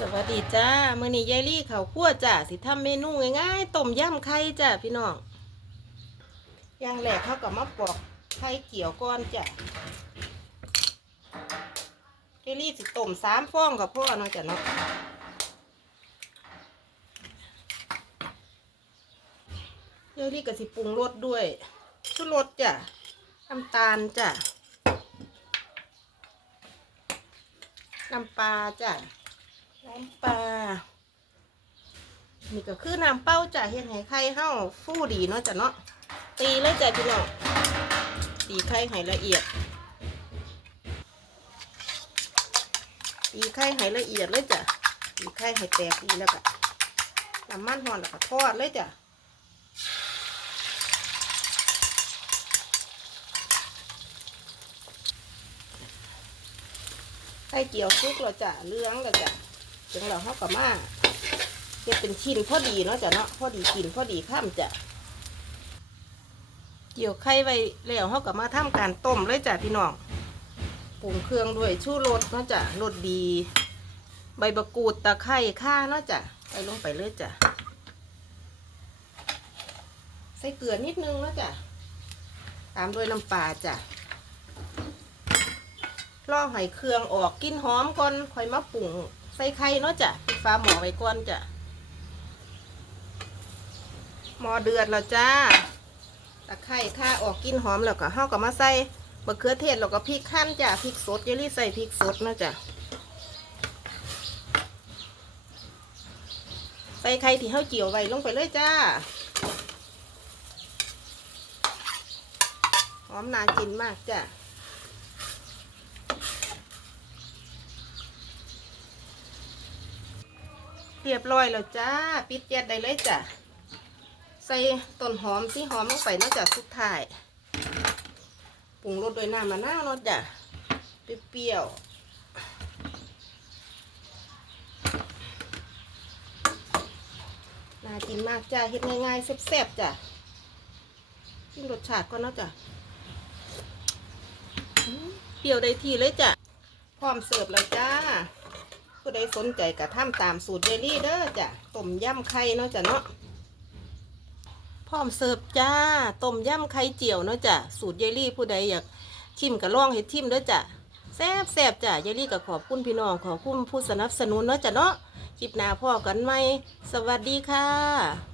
สวัสดีจ้ามื้อนี้ยายลี่เขาวคั่วจ้าสิทำเมนูง่ายๆต้มยำไข่จ้าพี่น้องอย่างแรกเขาก็มาปอกไข่เกี่ยวก่อนจ้ะยายลี่สิต้มสามฟองกับพ่อเนาะจ้ะเนาะยายลี่ก็สิปรุงรสด้วยชูรสจ้ะน้ำตาลจ้ะน้ำปลาจ้ะ น้ำปลา นี่ก็คือน้ำเป้าจ้ะเฮ็ดให้ไข่เฮาฟูดีเนาะจ้ะเนาะ ตีเลยจ้ะพี่น้องตีไข่ให้ละเอียด ตีไข่ให้ละเอียดเลยจ้ะ ตีไข่ให้แตกดีแล้วก็น้ำมันหอนแล้วก็ทอดเลยจ้ะไข่เกี่ยวซุกเราจะเลื้องเราจะ ถึงเราเขากับมาจะเป็นชิ้นพอดีเนาะจ้ะเนาะพอดีกินพอดีข้ามจ้ะเกี่ยวไข่ไว้แล้วเขากับมาทำการต้มเลยจ้ะพี่น้องปรุงเครื่องด้วยชูรสเนาะจ้ะรสดี ใบมะกรูดตะไคร้ข่าเนาะจ้ะใส่ลงไปเลยจ้ะใส่เกลือนิดนึงเนาะจ้ะ ตามด้วยน้ำปลาจ้ะล่อให้เครื่องออกกลินหอมก่อนค่อยมาปรุง ใส่ไข่เนาะจ้ะปิดฟ้าหม้อไว้ก่อนจ้ะหม้อเดือดแล้วจ้าตะไคร่ข่าออกกลินหอมแล้วก็เฮาก็มาใส่มะเขือเทศแล้วก็พริกขั้นจ้ะพริกสดเยลลี่ใส่พริกสดเนาะจ้ะใส่ไข่ที่เฮาเจียวไว้ลงไปเลยจ้าหอมน่ากินมากจ้ะ เรียบร้อยแล้วจ้า ปิดแก๊สได้เลยจ้ะ ใส่ต้นหอมสีหอมลงไปนาะจ้ะสุดท้ายปรุงรสด้วยน้ำมะนาวเนาะจ้ะ เปรี้ยวน่ากินมากจ้าเฮ็ดง่ายๆแซ่บๆจ้ะชิมรสชาติก่อนเนาะจ้ะเปรี้ยวได้ทีเลยจ้ะ พร้อมเสิร์ฟแล้วจ้า ผู้ใดสนใจกระทำตามสูตรเยลลี่เด้อจ้ะต้มยำไข่เนาะจ้ะเนาะพร้อมเสิร์ฟจ้าต้มยำไข่เจียวเนาะจ้ะสูตรเยลี่ผู้ใดอยากชิมก็ลองเห็ดทิมเด้อจ้ะแซ่บแซ่บจ้ะเยลลี่ก็ขอบคุณพี่น้องขอบคุณผู้สนับสนุนเนาะจ้ะเนาะคลิปหน้าพ่อกันไหมสวัสดีค่ะ